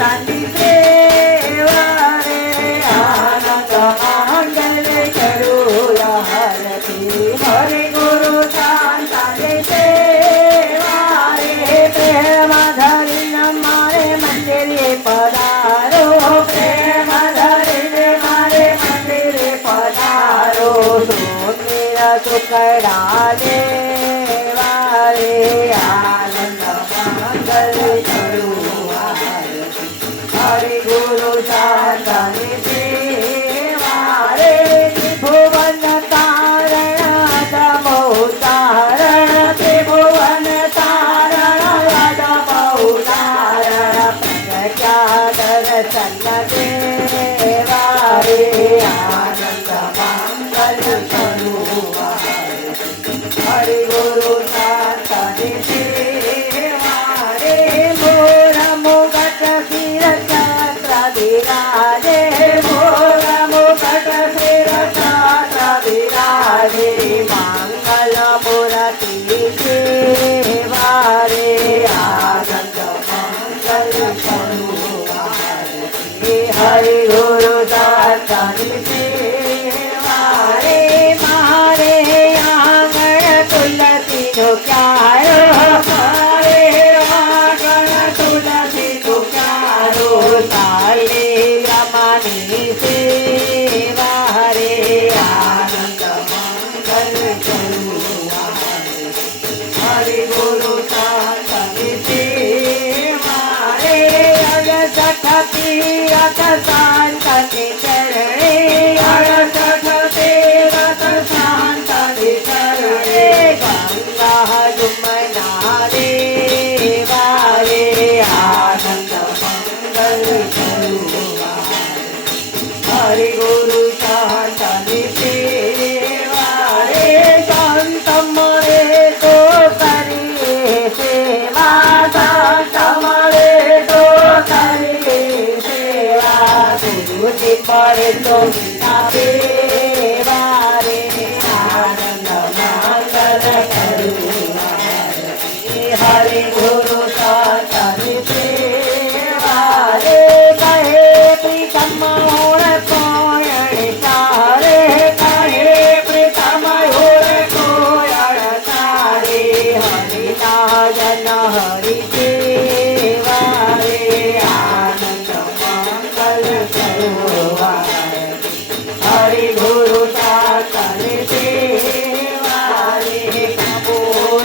શાંતાની સેવા રે આનંદ મંગલ કરું આરતી હરિ ગુરુ શાંતાની સેવા રે પ્રેમ ધરીને મારે મંદિરે પધારો પ્રેમ ધરીને મારે મંદિરે પધારો સુંદર સુકડા દેવા રે આનંદ મંગલ કરું હરિ ગુરુ શાંતાની સેવા રે ત્રિભુવન તારણ તમો તારણ ત્રિભુવન તારણ તમો તારણ પ્રજ્ઞા દર્શન દેવા રે આનંદ મંગલ કરું હરિ ગુરુ શાંતાની સેવા રે મોર મુગટ શિર છત્ર વિરાજે મોર મુગટ શિર છત્ર વિરાજે મંગલ મૂર્તિ સેવા રે આનંદ મંગલ કરું હરિ ગુરુ શાંતાની સેવા રે મારે આંગણ તુલસીનો ક્યારો મારે આંગણ તુલસીનો ક્યારો ચાલે રમાની સેવા રે આનંદ મંગલ કરું હરિ ગુરુ શાંતાની સેવા રે અડસઠ તીરથ શાંતાની ચરણે અડસઠ તીરથ શાંતાની ચરણે ગંગા જમના દેવા રે આનંદ મંગલ કરું હરિ ગુરુ શાંતાની સેવા રે સંતમ રે તો કરીએ સેવા સંતમ રે તો કરીએ સેવા તુલસી પર તો સેવા રે આનંદ મંગલ કરું હરિ ગુરુ શાંતાની સેવા રે કહે પ્રીતમ ઓળખોયણ સારે કહે પ્રીતમ ઓળખોયણ સારે હરિ નાજન હરિ